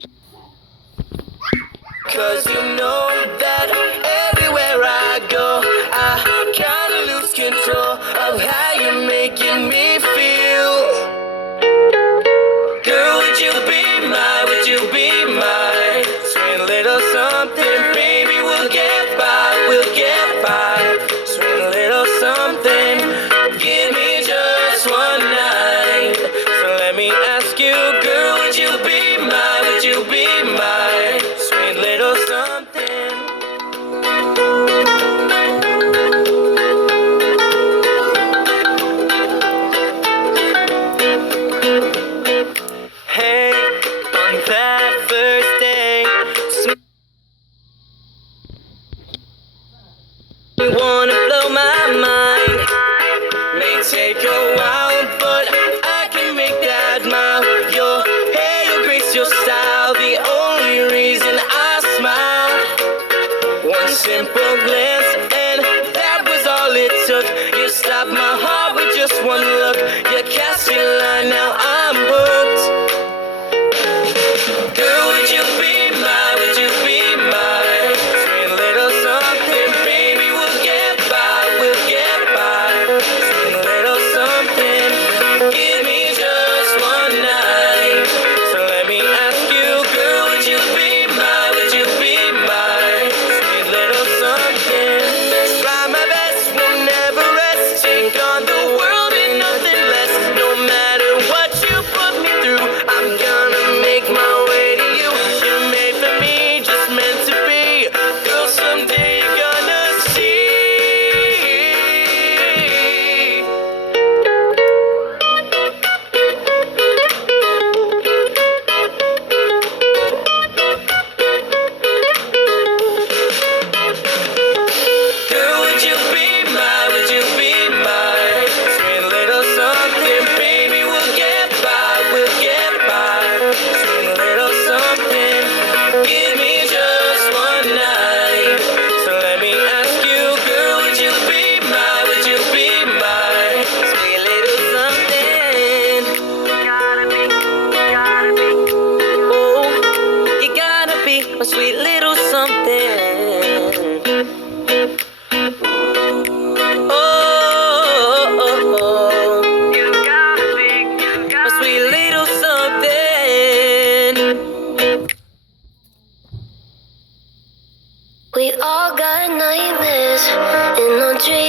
'Cause you know that everywhere I go, I kinda lose control of how you're making me feel. Girl, would you be my sweet little something? Baby, we'll get by. Sweet little something, give me just one night. So let me ask you, girl, would you be my sweet little something? Hey, on that first day, you wanna blow my mind. May take a while, but I can make that mile. Your hair, your grace, your style, the only reason I smile. One simple glance, and that was all it took. You stopped my heart with just one look. You cast your line, now I'm hooked. Girl, would you be my sweet little something? Baby, we'll get by. Sweet little something, give me just one night. So let me ask you, girl, would you be my sweet little something? Try my best, will never rest. Take on the world and nothing less. No matter what you put me through, I'm gonna make my way to you. You're made for me, just meant to be. Girl, someday you're gonna see. Girl, would you be my sweet little something? Baby, we'll get by. Sweet little something, give me just one night. So let me ask you, girl, would you be my sweet little something? Oh, you gotta be my sweet little something. Oh, oh, oh. My sweet little something. We all got nightmares in our dreams.